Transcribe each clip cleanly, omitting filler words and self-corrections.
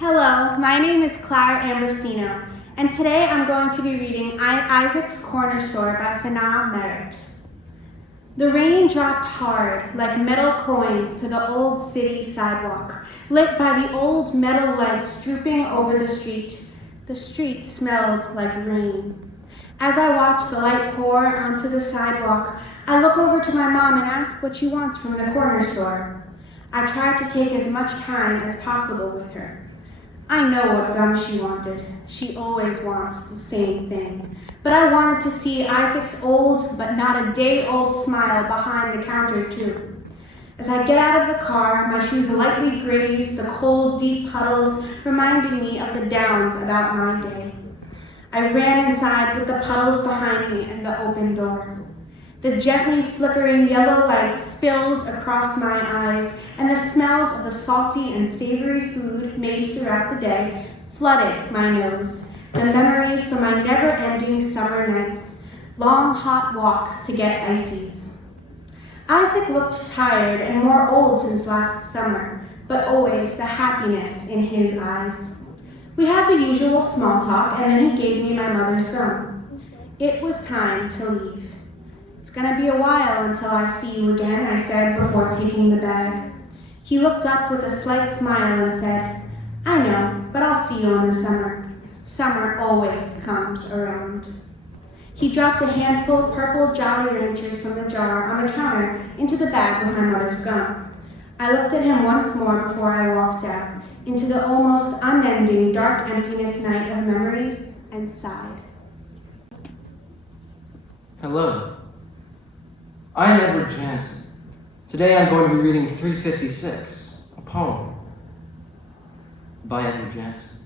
Hello, my name is Clara Ambrosino, and today I'm going to be reading Isaac's Corner Store by Sanaa Merritt. The rain dropped hard like metal coins to the old city sidewalk, lit by the old metal lights drooping over the street. The street smelled like rain. As I watch the light pour onto the sidewalk, I look over to my mom and ask what she wants from the corner store. I try to take as much time as possible with her. I know what gum she wanted. She always wants the same thing. But I wanted to see Isaac's old but not a day-old smile behind the counter too. As I get out of the car, my shoes lightly graze the cold, deep puddles, reminding me of the downs about my day. I ran inside with the puddles behind me and the open door. The gently flickering yellow lights spilled across my eyes, and the smells of the salty and savory food made throughout the day flooded my nose. The memories from my never-ending summer nights, long hot walks to get ices. Isaac looked tired and more old since last summer, but always the happiness in his eyes. We had the usual small talk, and then he gave me my mother's gum. It was time to leave. "It's gonna be a while until I see you again," I said before taking the bag. He looked up with a slight smile and said, "I know, but I'll see you in the summer. Summer always comes around." He dropped a handful of purple Jolly Ranchers from the jar on the counter into the bag with my mother's gum. I looked at him once more before I walked out into the almost unending dark emptiness night of memories and sighed. Hello. I am Edward Jansen. Today I'm going to be reading 356, a poem by Edward Jansen.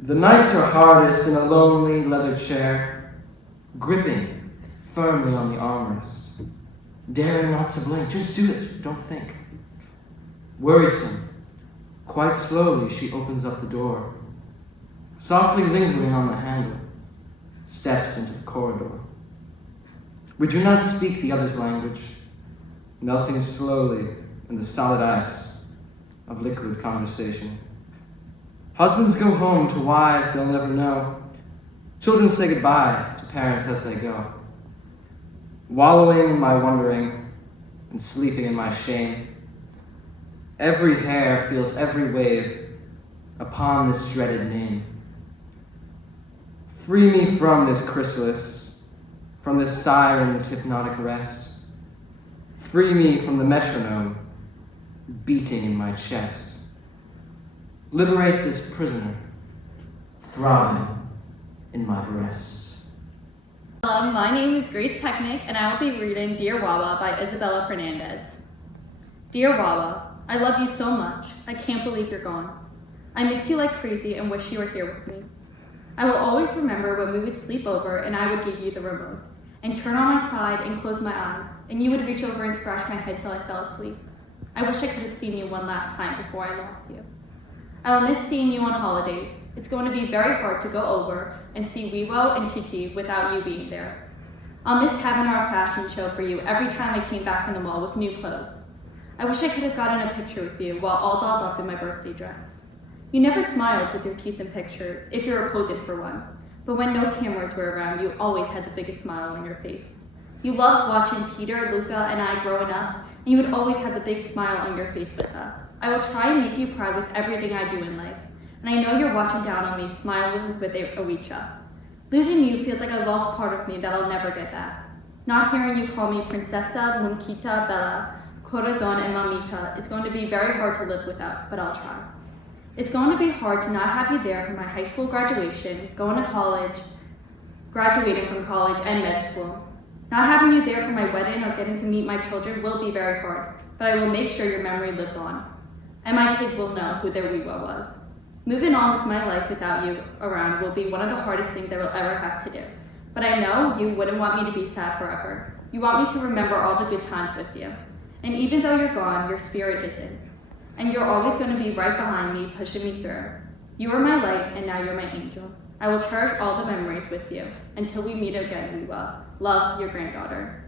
The nights are hardest in a lonely leather chair, gripping firmly on the armrest, daring not to blink, just do it, don't think. Worrisome, quite slowly she opens up the door, softly lingering on the handle, steps into the corridor. We do not speak the other's language, melting slowly in the solid ice of liquid conversation. Husbands go home to wives they'll never know. Children say goodbye to parents as they go. Wallowing in my wondering and sleeping in my shame, every hair feels every wave upon this dreaded name. Free me from this chrysalis, from this siren's hypnotic rest. Free me from the metronome beating in my chest. Liberate this prisoner throbbing in my breast. Hello, my name is Grace Pecknick, and I will be reading Dear Wawa by Isabella Fernandez. Dear Wawa, I love you so much. I can't believe you're gone. I miss you like crazy and wish you were here with me. I will always remember when we would sleep over and I would give you the remote and turn on my side and close my eyes, and you would reach over and scratch my head till I fell asleep. I wish I could have seen you one last time before I lost you. I will miss seeing you on holidays. It's going to be very hard to go over and see Weewo and Kiki without you being there. I'll miss having our fashion show for you every time I came back from the mall with new clothes. I wish I could have gotten a picture with you while all dolled up in my birthday dress. You never smiled with your teeth in pictures, if you were posing for one. But when no cameras were around, you always had the biggest smile on your face. You loved watching Peter, Luca, and I growing up, and you would always have the big smile on your face with us. I will try and make you proud with everything I do in life, and I know you're watching down on me, smiling with Awicha. Losing you feels like a lost part of me that I'll never get back. Not hearing you call me Princesa, Monquita, Bella, Corazon, and Mamita is going to be very hard to live without, but I'll try. It's going to be hard to not have you there for my high school graduation, going to college, graduating from college and med school. Not having you there for my wedding or getting to meet my children will be very hard, but I will make sure your memory lives on. And my kids will know who their Weewa was. Moving on with my life without you around will be one of the hardest things I will ever have to do. But I know you wouldn't want me to be sad forever. You want me to remember all the good times with you. And even though you're gone, your spirit isn't. And you're always going to be right behind me, pushing me through. You are my light, and now you're my angel. I will cherish all the memories with you. Until we meet again, Weewa. Love, your granddaughter.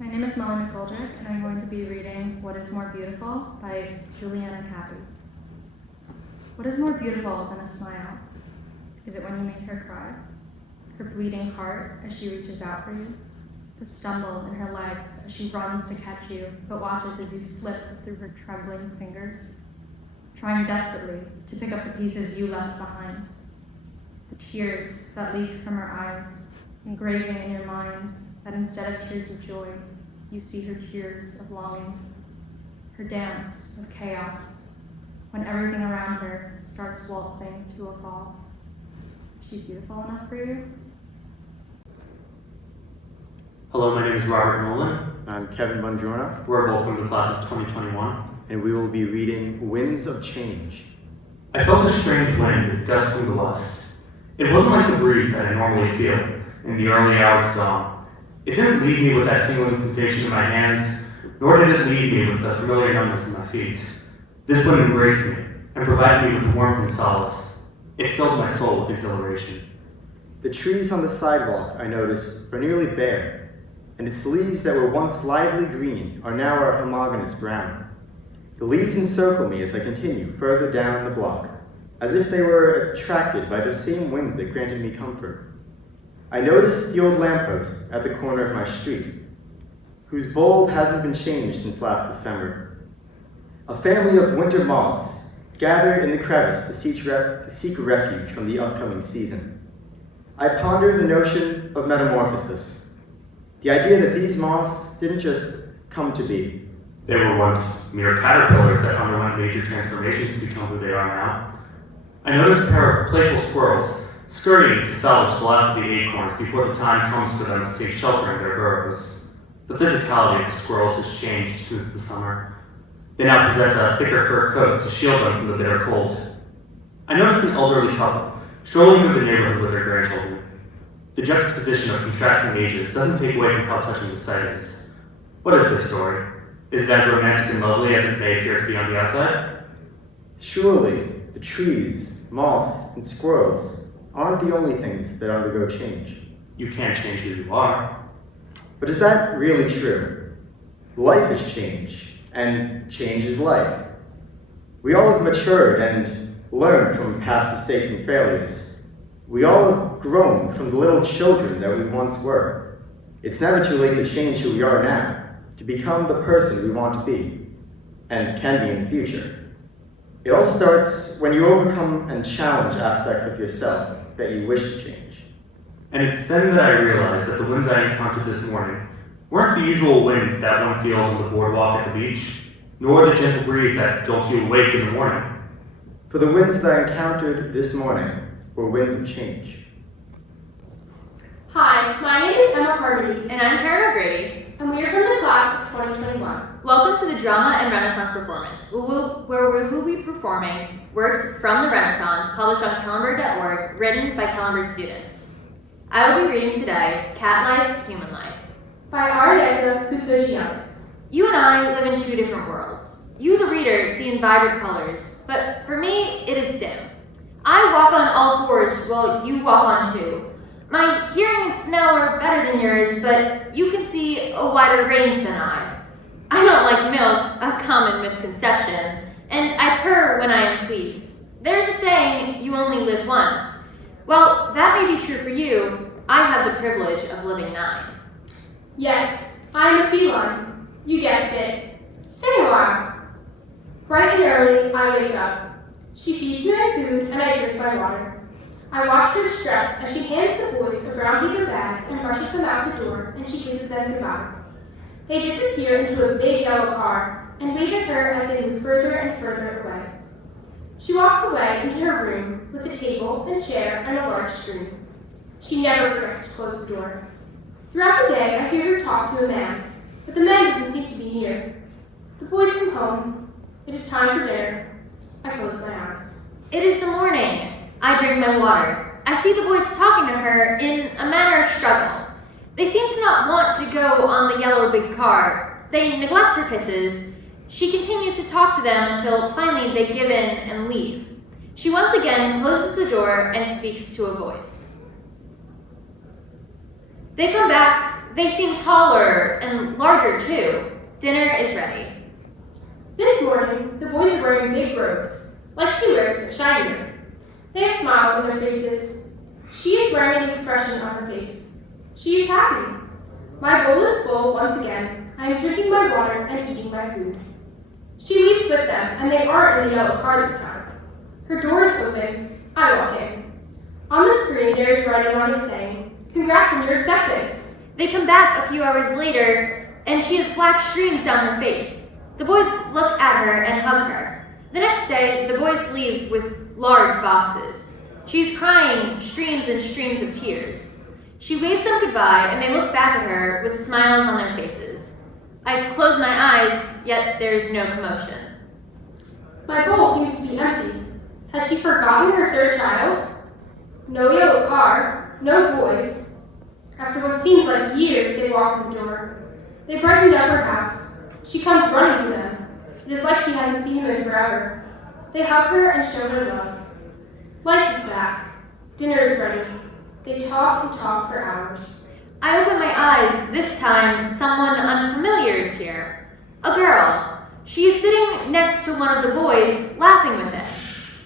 My name is Melanie Goldrick, and I'm going to be reading What is More Beautiful by Juliana Cappy. What is more beautiful than a smile? Is it when you make her cry? Her bleeding heart as she reaches out for you? The stumble in her legs as she runs to catch you, but watches as you slip through her trembling fingers, trying desperately to pick up the pieces you left behind? The tears that leak from her eyes, engraving in your mind that instead of tears of joy, you see her tears of longing, her dance of chaos, when everything around her starts waltzing to a fall. Is she beautiful enough for you? Hello, my name is Robert Nolan. I'm Kevin Bongiorno, We're both from the class of 2021. and we will be reading Winds of Change. I felt a strange wind gust from the west. It wasn't like the breeze that I normally feel in the early hours of dawn. It didn't leave me with that tingling sensation in my hands, nor did it leave me with the familiar numbness in my feet. This wind embraced me and provided me with warmth and solace. It filled my soul with exhilaration. The trees on the sidewalk, I notice, are nearly bare, and its leaves that were once lively green are now a homogeneous brown. The leaves encircle me as I continue further down the block, as if they were attracted by the same winds that granted me comfort. I notice the old lamppost at the corner of my street, whose bulb hasn't been changed since last December. A family of winter moths gather in the crevice to seek refuge from the upcoming season. I ponder the notion of metamorphosis, the idea that these moths didn't just come to be. They were once mere caterpillars that underwent major transformations to become who they are now. I noticed a pair of playful squirrels scurrying to salvage the last of the acorns before the time comes for them to take shelter in their burrows. The physicality of the squirrels has changed since the summer. They now possess a thicker fur coat to shield them from the bitter cold. I noticed an elderly couple strolling through the neighborhood with their grandchildren. The juxtaposition of contrasting ages doesn't take away from how touching the sight is. What is their story? Is it as romantic and lovely as it may appear to be on the outside? Surely, the trees, moths, and squirrels aren't the only things that undergo change. You can't change who you are. But is that really true? Life is change, and change is life. We all have matured and learned from past mistakes and failures. We all have grown from the little children that we once were. It's never too late to change who we are now, to become the person we want to be, and can be in the future. It all starts when you overcome and challenge aspects of yourself that you wish to change. And it's then that I realized that the winds I encountered this morning weren't the usual winds that one feels on the boardwalk at the beach, nor the gentle breeze that jolts you awake in the morning. For the winds that I encountered this morning were winds of change. Hi, my name is Emma Carmody, And I'm Karen O'Grady. and we are from the class of 2021. Welcome to the Drama and Renaissance Performance, where we will be performing works from the Renaissance published on Kellenberg.org, written by Kellenberg students. I will be reading today Cat Life, Human Life. By Arietta Koutogianis. You and I live in two different worlds. You, the reader, see in vibrant colors, but for me, it is dim. I walk on all fours while you walk on two. My hearing and smell are better than yours, but you can see a wider range than I. I don't like milk, a common misconception, and I purr when I am pleased. There's a saying, you only live once. Well, that may be true for you. I have the privilege of living 9. Yes, I am a feline. You guessed it. Stay a while. Bright and early, I wake up. She feeds me my food, and I drink my water. I watch her stress as she hands the boys a brown paper bag and rushes them out the door, and she kisses them goodbye. They disappear into a big yellow car and wave at her as they move further and further away. She walks away into her room with a table and chair and a large screen. She never forgets to close the door. Throughout the day, I hear her talk to a man, but the man doesn't seem to be near. The boys come home. It is time for dinner. I close my eyes. It is the morning. I drink my water. I see the boys talking to her in a manner of struggle. They seem to not want to go on the yellow big car. They neglect her kisses. She continues to talk to them until finally they give in and leave. She once again closes the door and speaks to a voice. They come back they seem taller and larger too. Dinner is ready. This morning, the boys are wearing big robes, like she wears but shinier. They have smiles on their faces. She is wearing an expression on her face. She is happy. My bowl is full once again. I am drinking my water and eating my food. She leaves with them, and they aren't in the yellow car this time. Her door is open. I walk in. On the screen, there is writing on it saying, "Congrats on your acceptance." They come back a few hours later, and she has black streams down her face. The boys look at her and hug her. The next day, the boys leave with large boxes. She's crying streams and streams of tears. She waves them goodbye, and they look back at her with smiles on their faces. I close my eyes, yet there's no commotion. My bowl seems to be empty. Has she forgotten her third child? No yellow car, no boys. After what seems like years, they walk in the door. They brightened up her house. She comes running to them. It is like she hasn't seen them in forever. They hug her and show her love. Life is back. Dinner is ready. They talk and talk for hours. I open my eyes. This time, someone unfamiliar is here. A girl. She is sitting next to one of the boys, laughing with him.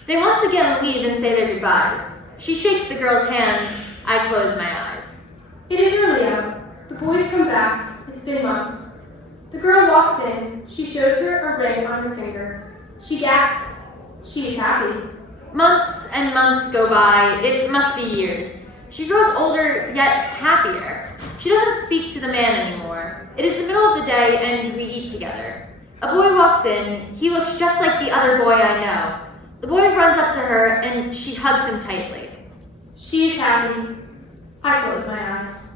They once again leave and say their goodbyes. She shakes the girl's hand. I close my eyes. It is early out. The boys come back. It's been months. The girl walks in. She shows her a ring on her finger. She gasps. She is happy. Months and months go by. It must be years. She grows older, yet happier. She doesn't speak to the man anymore. It is the middle of the day, and we eat together. A boy walks in. He looks just like the other boy I know. The boy runs up to her, and she hugs him tightly. She is happy. I close my eyes.